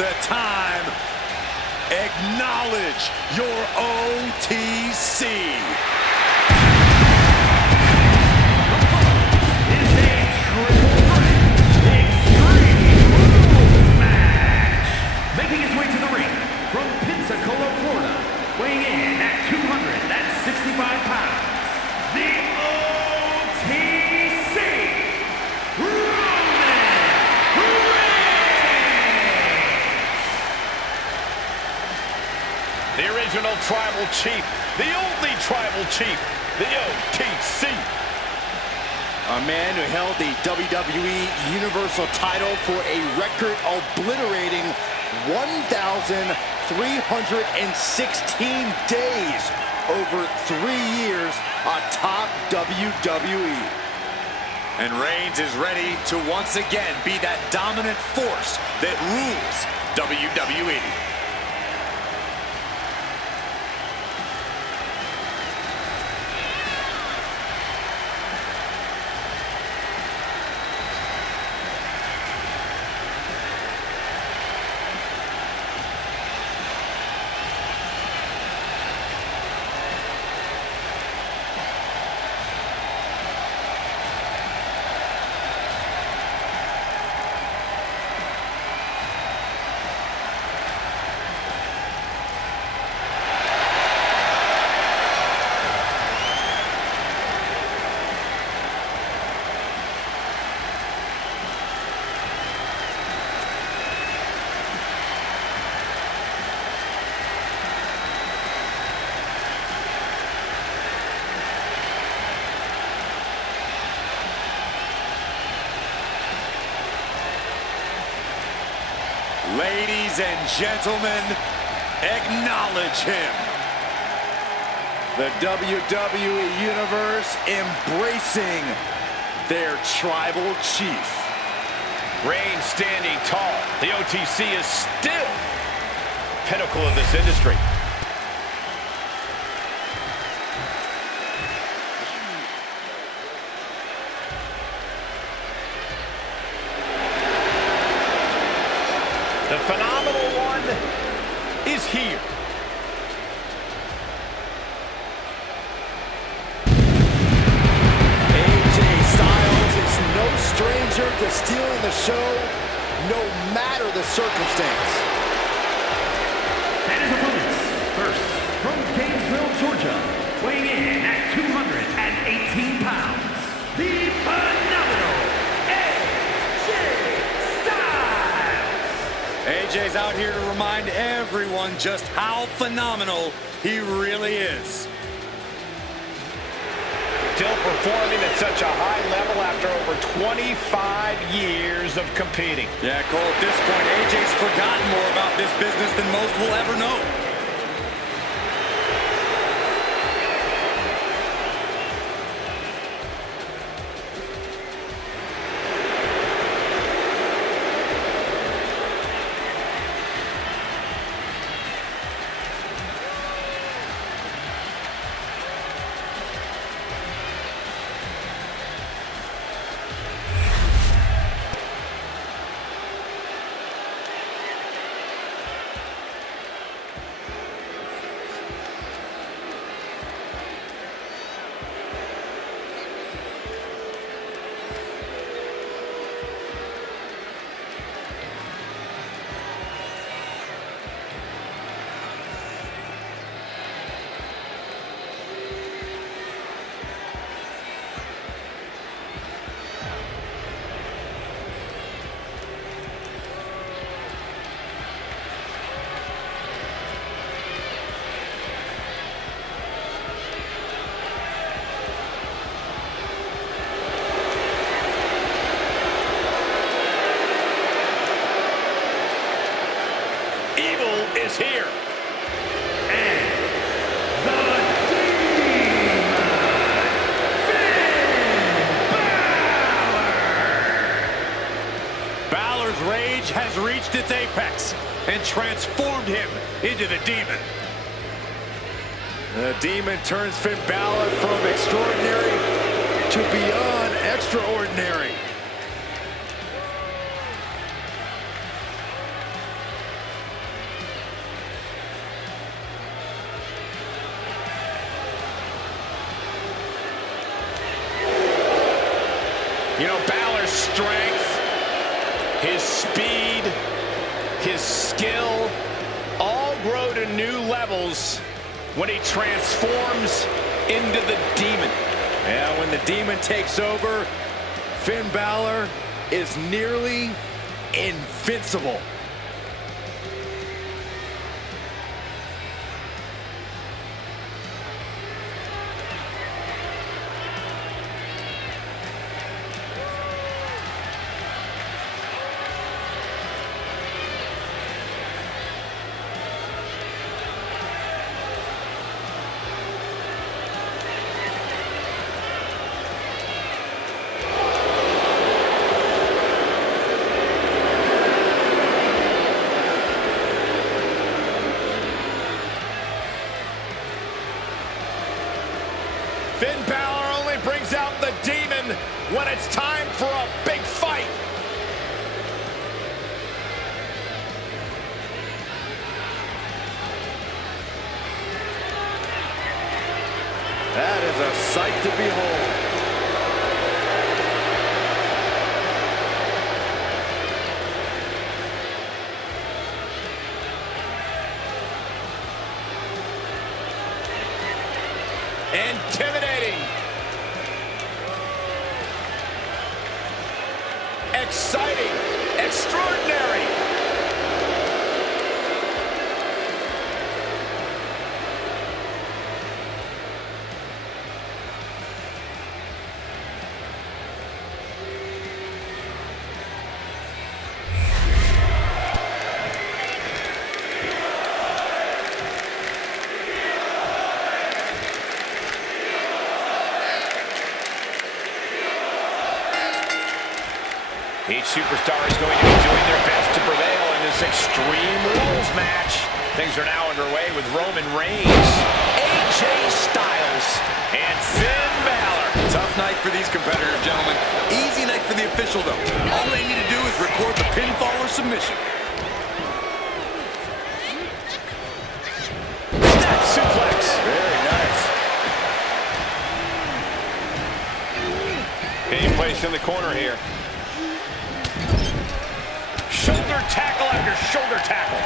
the time. Acknowledge your OTC. It's a triple threat extreme rules match. Making his way to the ring from Pensacola, Florida, weighing in at 265 pounds, the OTC, Roman Reigns. The original tribal chief, the only tribal chief, the OTC. A man who held the WWE Universal title for a record-obliterating 1,316 days over 3 years atop WWE. And Reigns is ready to once again be that dominant force that rules WWE. Ladies and gentlemen, acknowledge him. The WWE Universe embracing their tribal chief. Reigns standing tall. The OTC is still pinnacle of this industry. The phenomenal one is here. AJ Styles is no stranger to stealing the show, no matter the circumstance. And his opponents, first, from Gainesville, Georgia, weighing in at 218 pounds, the phenomenal AJ Styles. AJ's out here to remind everyone just how phenomenal he really is. Still performing at such a high level after over 25 years of competing. Yeah, Cole, at this point, AJ's forgotten more about this business than most will ever know. Is here. And the Demon, Balor. Balor's rage has reached its apex and transformed him into the Demon. The Demon turns Finn Balor from extraordinary to beyond extraordinary. You know, Balor's strength, his speed, his skill, all grow to new levels when he transforms into the Demon. Yeah, when the Demon takes over, Finn Balor is nearly invincible. Finn Balor only brings out the Demon when it's time for a big fight. That is a sight to behold. Intimidating. Exciting. Extraordinary. Each superstar is going to be doing their best to prevail in this Extreme Rules match. Things are now underway with Roman Reigns, AJ Styles, and Finn Balor. Tough night for these competitors, gentlemen. Easy night for the official, though. All they need to do is record the pinfall or submission. Snap suplex. Very nice. Being placed in the corner here. Shoulder tackle after shoulder tackle.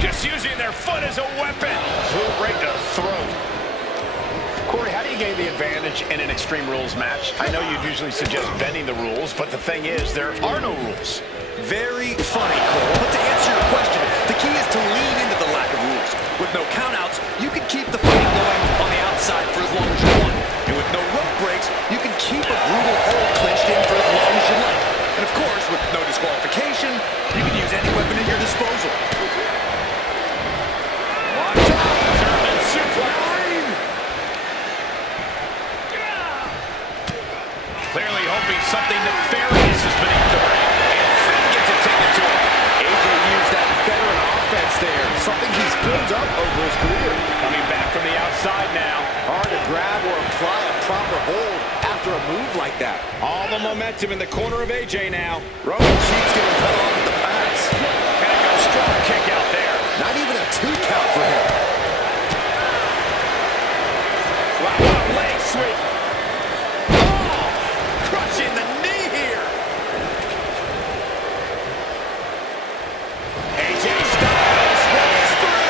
Just using their foot as a weapon. Boot right to the throat. Corey, how do you gain the advantage in an Extreme Rules match? I know you'd usually suggest bending the rules, but the thing is, there are no rules. Very funny, Cole. But to answer your question, the key is to lean into the lack of rules. With no countouts, you can keep the fight going on the outside for as long as you want. And with no rope breaks, you can keep a brutal hold clinched in for as long as you like. And of course, with no disqualification, you can use any weapon at your disposal. Watch out! German suplex. Clearly hoping something nefarious is beneath the ring. And Finn gets it taken to him. AJ used that veteran offense there, something he's built up over his career. Coming back from the outside now. Hard to grab or apply a proper hold after a move like that. All the momentum in the corner of AJ now. Roman keeps getting cut off at the pass. Gotta go strong kick out there. Not even a 2 count for him. Wow, what a leg sweep. Oh, crushing the knee here. AJ Styles rolls through.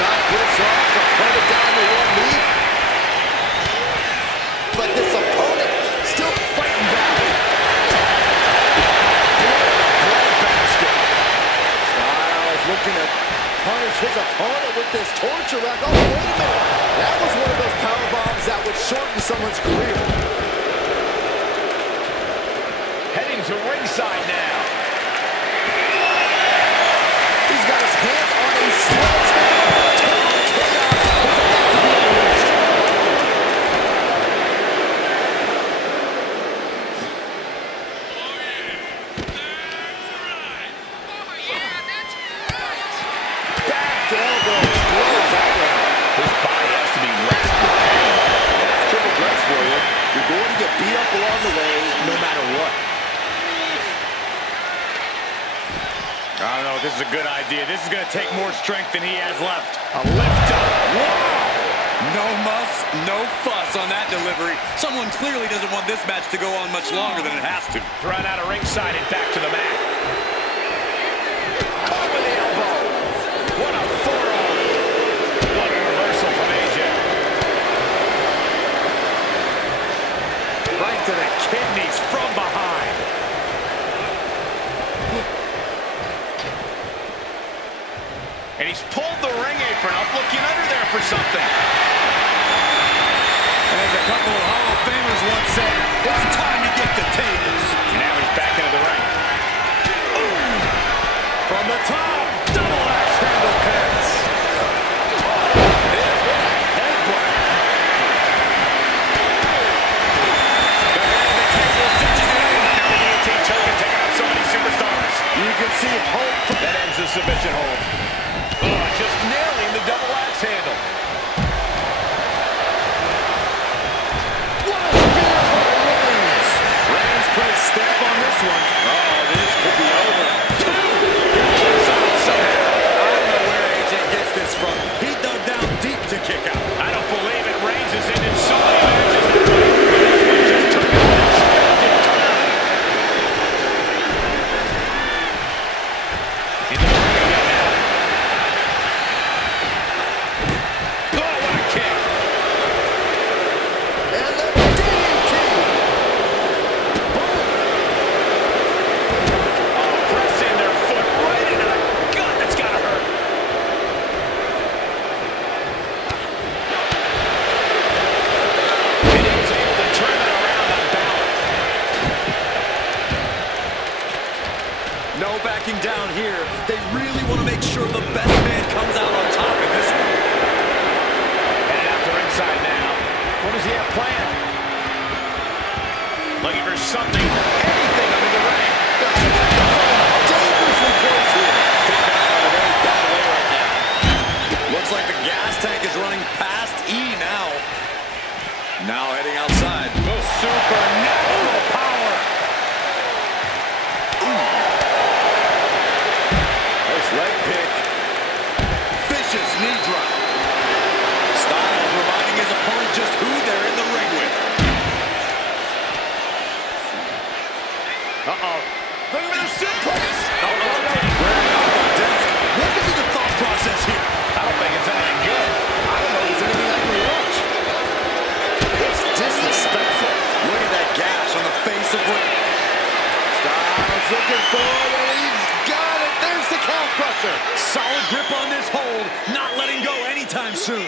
Top this off to put it down to one knee. But this opponent still fighting back. Basket. Styles looking to punish his opponent with this torture rack. Oh, wait a minute. That was one of those power bombs that would shorten someone's career. Heading to ringside now. He's got his hands on a sledgehammer. Total chaos is about to be unleashed. Back elbow blows out of him. His body has to be racked with pain. That's triple threats for you. You're going to get beat up along the way, no matter what. I don't know if this is a good idea. This is going to take more strength than he has left. A lift up. No muss, no fuss on that delivery. Someone clearly doesn't want this match to go on much longer than it has to. Thrown out of ringside and back to the mat. Oh, with the elbow. What a forearm. What a reversal from AJ. Right to the kidneys from behind. And he's pulled the ring apron up, looking under there for something. As a couple of Hall of Famers once said, it's time to get the tables. Now he's back into the ring. Ooh. From the top, double axe handle pass. Here's with a headbutt. The head of the table cinches it in. Now the guillotine choke is taking out so many superstars. You can see hope. That ends the submission hold. Oh, just nailing the double axe handle. Put a step on this one. Oh, this could be over. Kicks out somehow. I don't know where AJ gets this from. He dug down deep to kick out. I don't believe it. Reigns has ended so many matches that way. This one just took an unexpected turn. Into the ring again now. Oh, what a kick. And the DDT. Pressing their foot right into the gut. That's got to hurt. And he was able to turn that around on Balor. No backing down here. They really want to make sure the best man comes out on top in this one. Headed out to ringside now. What does he have planned? Looking for something, anything under the ring. Dangerously close here. Taken out in a very bad way right now. Looks like the gas tank is running past E now. Now heading outside. The supernatural power. Nice leg pick. Vicious knee drop. Styles reminding his opponent just who they're in the ring with. Uh-oh. Looking for the suplex. Wearing off the desk. What could be the thought process here? I don't think it's anything good. I don't know if there's anything I can watch. It's disrespectful. Look at that gash on the face of Ray. Styles looking for it, and he's got it. There's the calf crusher. Solid grip on this hold, not letting go anytime soon.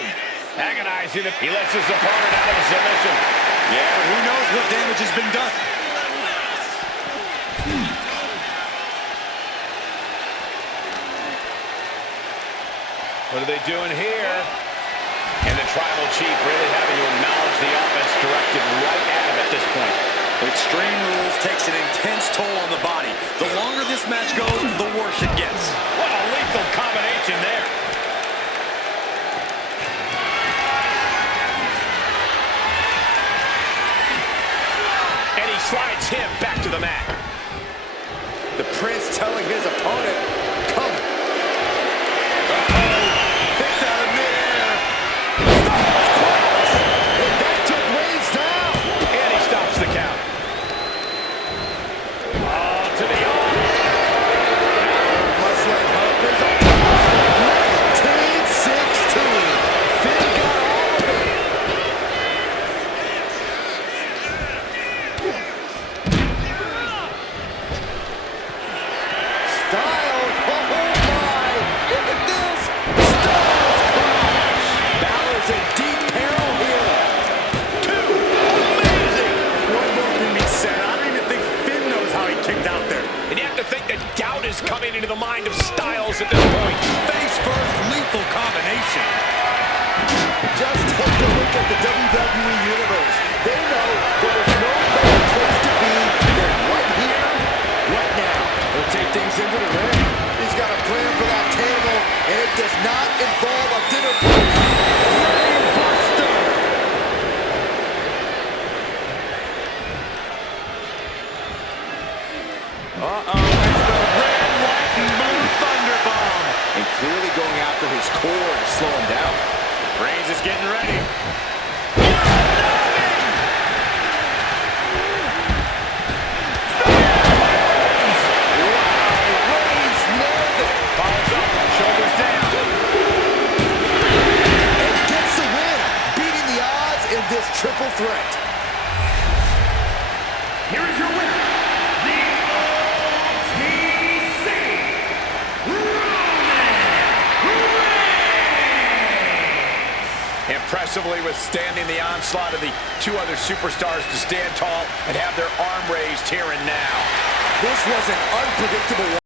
Agonizing. He lets his opponent out of a submission. Yeah, but who knows what damage has been done. What are they doing here? And the tribal chief really having to acknowledge the offense directed right at him at this point. Extreme Rules takes an intense toll on the body. The longer this match goes, the worse it gets. What a lethal combination there. And he slides him back to the mat. The Prince telling his opponent, come. Picked out of midair. And that took Reigns down. And he stops the count. Oh, to the arm. Muscle hump is up. 1916. Finn got all of it. Styles, oh my. Look at this. Styles crash. Balor's in deep peril here. Two. Amazing. One more can be said. I don't even think Finn knows how he kicked out there. And you have to think that doubt is coming into the mind of Styles at this point. Face first, lethal combination. Just take a look at the WWE Universe. They know there is no better place to be than right here, right now. He'll take things into the ring. He's got a plan for that table, and it does not involve a dinner party. Brain buster. Uh-oh, it's the red, white, and blue thunderbomb. And clearly going after his core to slow him down. Reigns is getting ready. Shoulders down. And gets the win, beating the odds in this triple threat. Here is your winner, the OTC Roman Reigns. Impressively withstanding the onslaught of the two other superstars to stand tall and have their arm raised here and now. This was an unpredictable